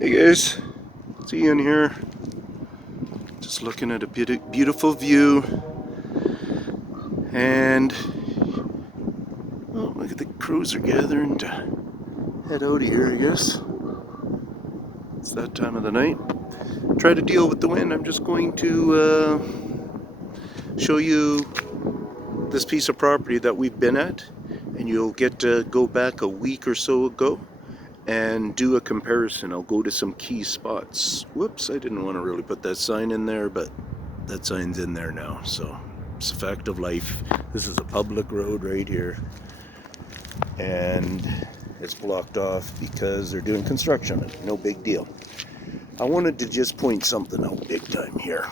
Hey guys, it's Ian here. Just looking at a beautiful view, and oh, look at the crows are gathering to head out of here. I guess it's that time of the night. Try to deal with the wind. I'm just going to show you this piece of property that we've been at, and you'll get to go back a week or so ago and do a comparison. I'll go to some key spots. Whoops, I didn't want to really put that sign in there, but that sign's in there now, so it's a fact of life. This is a public road right here, and it's blocked off because they're doing construction. No big deal. I wanted to just point something out big time here,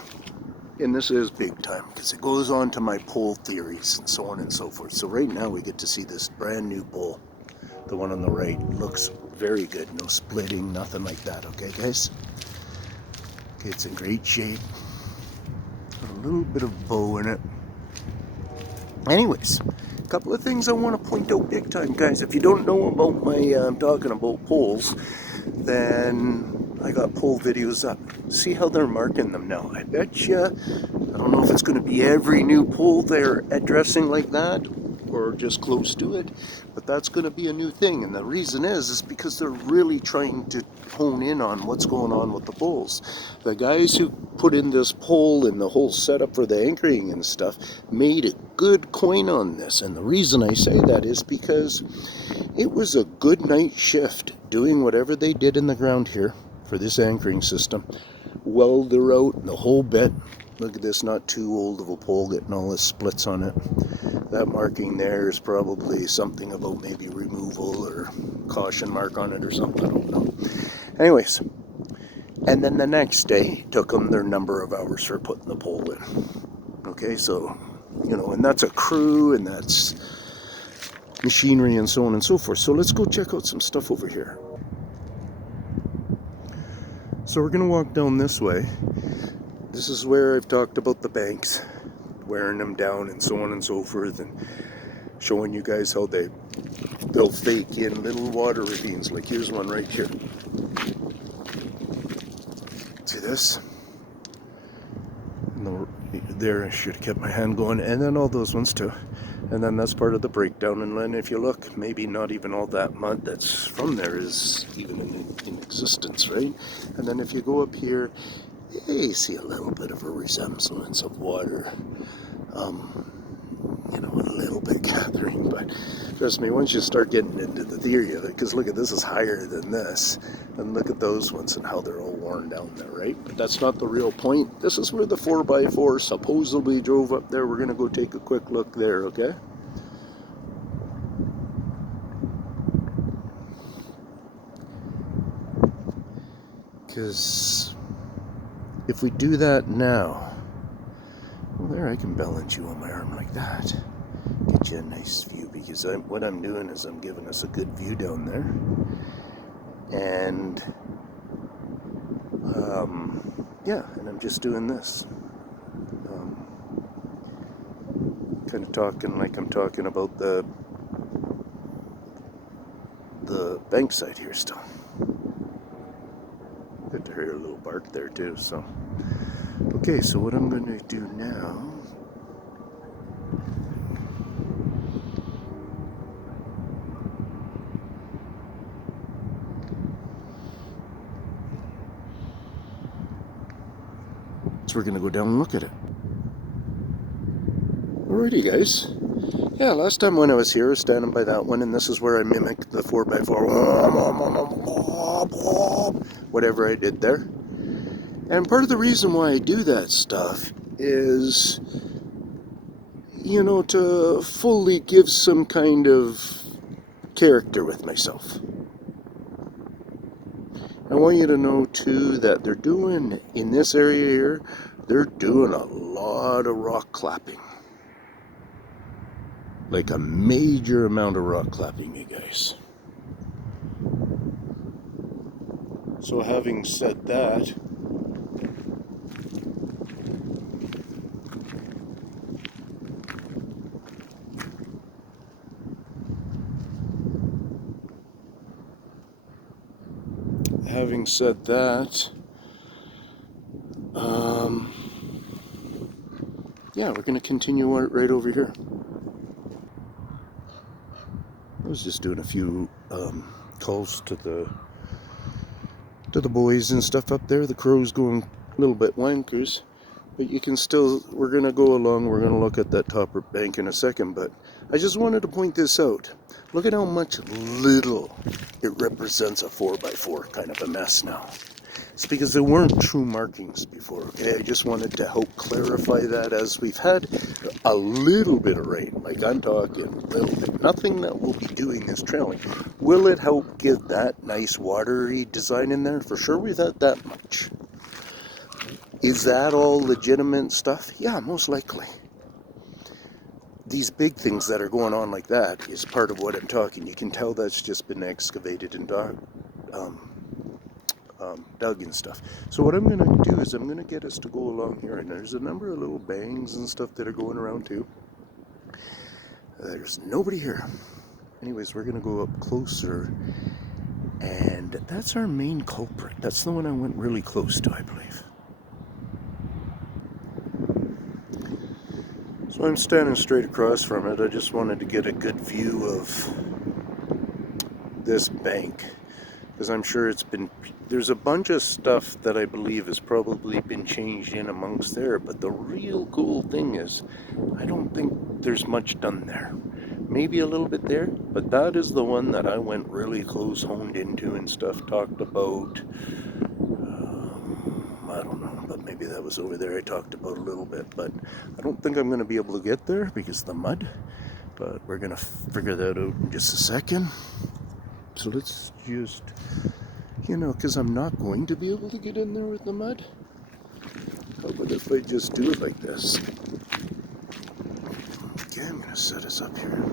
and this is big time because it goes on to my pole theories and so on and so forth. So right now we get to see this brand new pole. The one on the right looks very good. No splitting, nothing like that. Okay, guys? Okay, it's in great shape. Got a little bit of bow in it. Anyways, a couple of things I want to point out big time, guys. If you don't know about my talking about poles, then I got pole videos up. See how they're marking them now. I bet you, I don't know if it's going to be every new pole they're addressing like that, or just close to it, but that's going to be a new thing. And the reason is because they're really trying to hone in on what's going on with the poles. The guys who put in this pole and the whole setup for the anchoring and stuff made a good coin on this. And the reason I say that is because it was a good night shift doing whatever they did in the ground here for this anchoring system. Welder out the whole bit. Look at this, not too old of a pole getting all the splits on it. That marking there is probably something about maybe removal or caution mark on it or something, I don't know. Anyways, and then the next day it took them their number of hours for putting the pole in. Okay, so, you know, and that's a crew and that's machinery and so on and so forth. So let's go check out some stuff over here. So we're going to walk down this way. This is where I've talked about the banks, wearing them down and so on and so forth, and showing you guys how they'll fake in little water ravines. Like here's one right here. See this? No, there, I should have kept my hand going. And then all those ones too. And then that's part of the breakdown. And then if you look, maybe not even all that mud that's from there is even in existence, right? And then if you go up here, you see a little bit of a resemblance of water. You know, a little bit gathering, but trust me, once you start getting into the theory of it, because look at this is higher than this, and look at those ones and how they're all worn down there, right? But that's not the real point. This is where the 4x4 supposedly drove up there. We're going to go take a quick look there, okay? Because if we do that now, well, there, I can balance you on my arm like that. Get you a nice view, because what I'm doing is I'm giving us a good view down there. And, yeah, and I'm just doing this. Kind of talking like I'm talking about the bank side here still. Good to hear a little bark there too, so. Okay, so what I'm going to do now, so we're going to go down and look at it. Alrighty, guys. Yeah, last time when I was here, I was standing by that one, and this is where I mimicked the 4x4, whatever I did there. And part of the reason why I do that stuff is, you know, to fully give some kind of character with myself. I want you to know too that they're doing, in this area here, they're doing a lot of rock clapping. Like a major amount of rock clapping, you guys. So having said that, having said that, yeah, we're going to continue right over here. I was just doing a few calls to the boys and stuff up there. The crow's going a little bit wankers, but you can still, we're going to go along. We're going to look at that topper bank in a second, but I just wanted to point this out. Look at how much little it represents a 4x4 kind of a mess now. It's because there weren't true markings before, okay? I just wanted to help clarify that as we've had a little bit of rain. Like I'm talking a little bit. Nothing that we'll be doing is trailing. Will it help give that nice watery design in there? For sure we've had that much. Is that all legitimate stuff? Yeah, most likely. These big things that are going on like that is part of what I'm talking. You can tell that's just been excavated and dug and stuff. So what I'm going to do is I'm going to get us to go along here, and there's a number of little bangs and stuff that are going around too. There's nobody here. Anyways, we're going to go up closer, and that's our main culprit. That's the one I went really close to, I believe. So I'm standing straight across from it. I just wanted to get a good view of this bank, because I'm sure there's a bunch of stuff that I believe has probably been changed in amongst there, but the real cool thing is I don't think there's much done there. Maybe a little bit there, but that is the one that I went really close, honed into and stuff, talked about. I don't know, but maybe that was over there I talked about a little bit, but I don't think I'm going to be able to get there because of the mud, but we're going to figure that out in just a second. So let's just, because I'm not going to be able to get in there with the mud, how about if I just do it like this? Okay, I'm going to set us up here.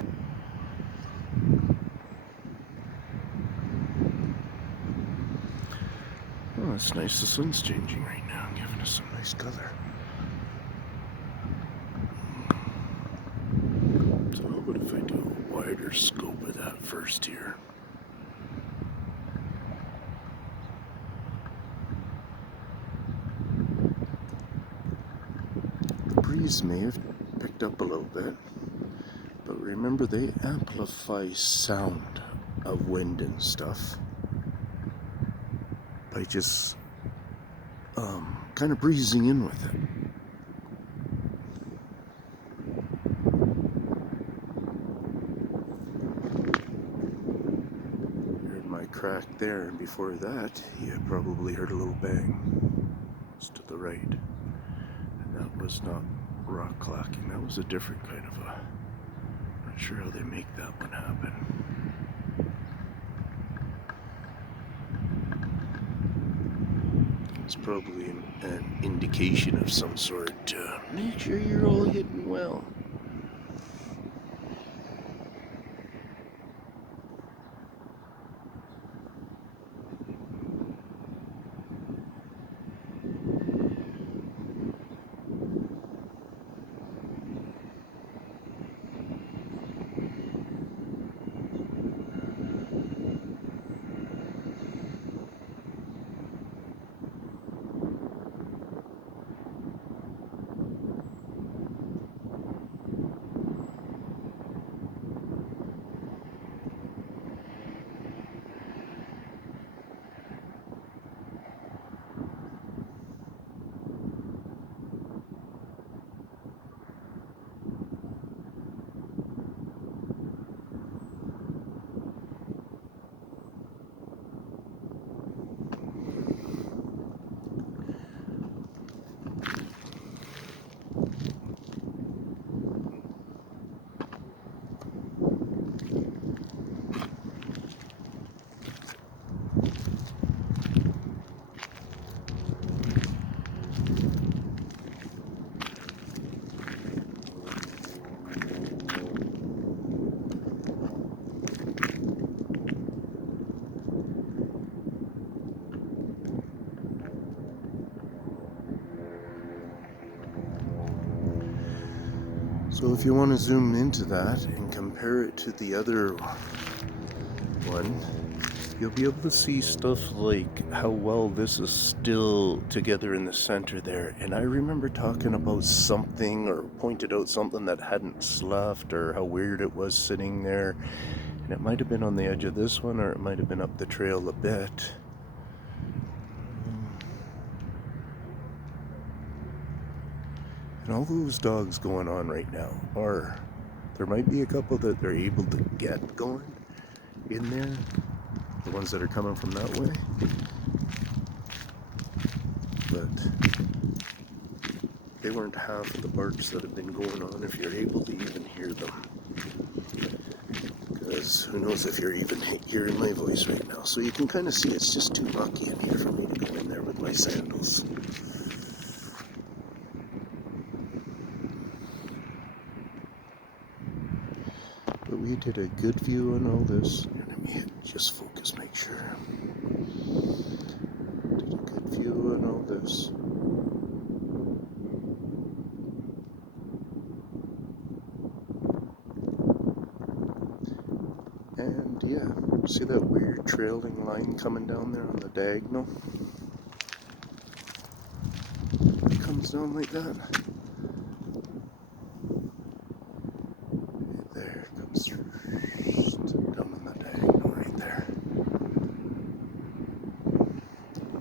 Oh, that's nice. The sun's changing right now, giving us some nice color. So how about if I do a wider scope of that first here? The breeze may have picked up a little bit, but remember they amplify sound of wind and stuff by just kind of breezing in with it. You heard my crack there, and before that you probably heard a little bang. It's to the right, and that was not rock clacking. That was a different kind of a, not sure how they make that one happen. It's probably an indication of some sort. Make sure you're all hidden well. So if you want to zoom into that and compare it to the other one, you'll be able to see stuff like how well this is still together in the center there. And I remember talking about something or pointed out something that hadn't sloughed or how weird it was sitting there. And it might have been on the edge of this one or it might have been up the trail a bit. And all those dogs going on right now are, there might be a couple that they're able to get going in there, the ones that are coming from that way, but they weren't half of the barks that have been going on if you're able to even hear them. Because who knows if you're even hearing my voice right now. So you can kind of see it's just too mucky in here for me to go in there with my sandals. But we did a good view on all this. Let me just focus, make sure. Did a good view on all this. And yeah, see that weird trailing line coming down there on the diagonal? It comes down like that. Right there, it comes through down on the diagonal right there.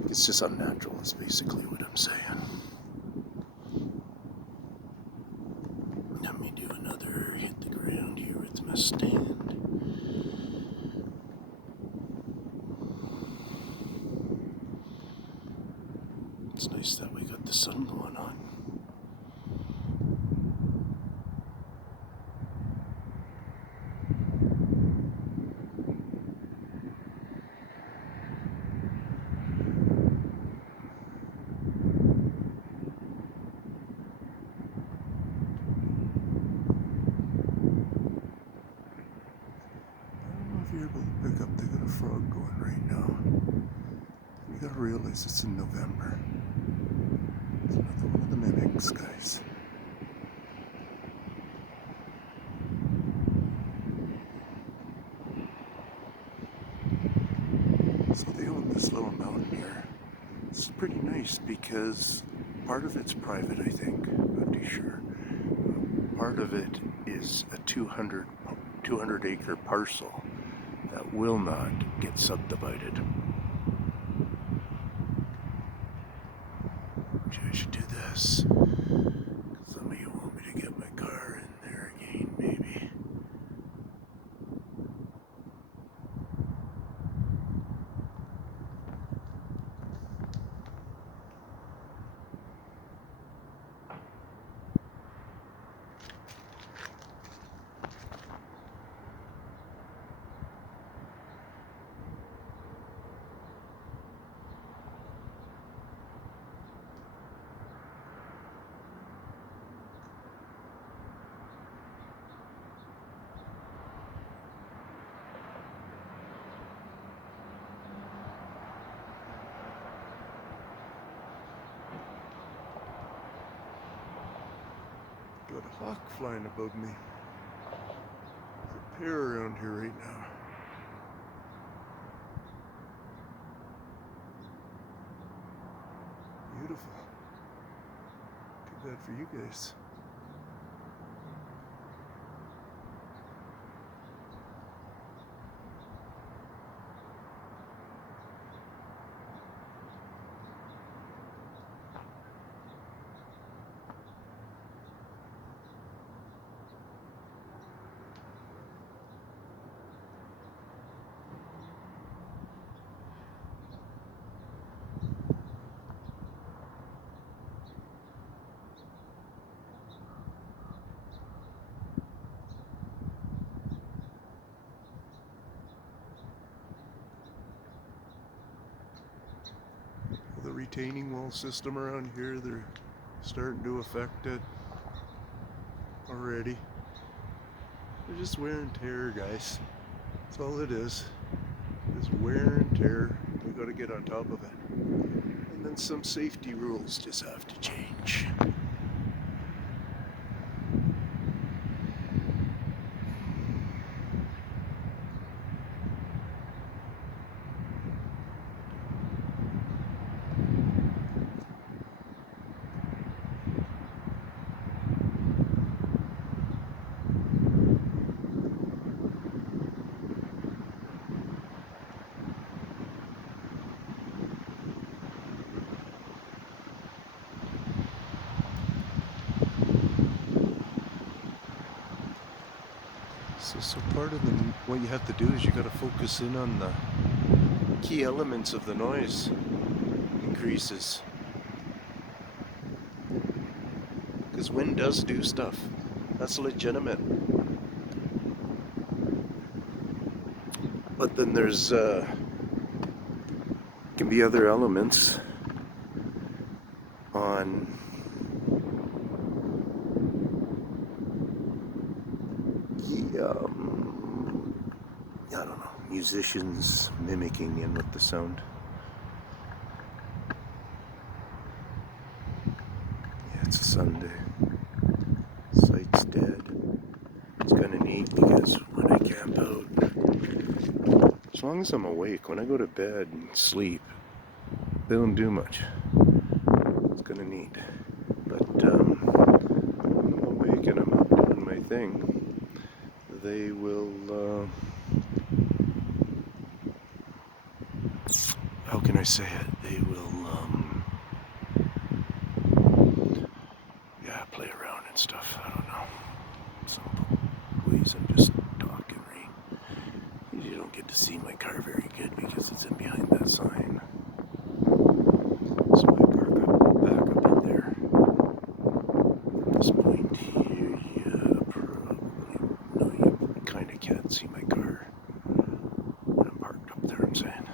It's just unnatural, is basically what I'm saying. Let me do another hit the ground here with my stand. It's nice that we got the sun going on. You're able to pick up, they got a frog going right now. You gotta realize it's in November. It's another one of the mimics, guys. So they own this little mountain here. It's pretty nice because part of it's private, I think. I'm not too sure. Part of it is a 200 acre parcel that will not get subdivided. Maybe I should do this. Some of you want me to get my car in there again, maybe. Got a hawk flying above me. There's a pair around here right now. Beautiful. Too bad for you guys. The retaining wall system around here, they're starting to affect it already. They're just wear and tear, guys. That's all it is. Just wear and tear. We got to get on top of it. And then some safety rules just have to change. So part of what you have to do is you got to focus in on the key elements of the noise increases. Because wind does do stuff. That's legitimate. But then there's can be other elements on I don't know, musicians mimicking in with the sound. Yeah, it's a Sunday. Site's dead. It's kind of neat because when I camp out, as long as I'm awake, when I go to bed and sleep, they don't do much. It's kind of neat. But when I'm awake and I'm out doing my thing, they will, how can I say it? They will, yeah, play around and stuff. I don't know. Some ways I'm just talking, right? You don't get to see my car very good because it's in behind that sign. So I back up in there. At this point here, you probably, no, you kind of can't see my car when I'm parked up there, I'm saying.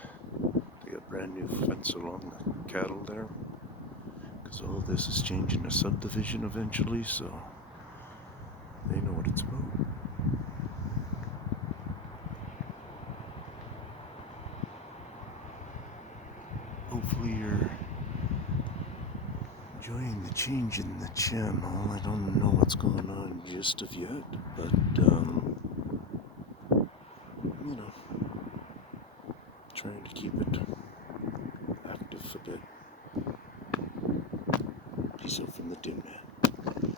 They got brand new fence along the cattle there. Because all this is changing a subdivision eventually, so they know what it's about. Hopefully you're enjoying the change in the channel. I don't know what's going on just of yet, but you know, trying to keep it active a bit. Peace out from the Tin Man.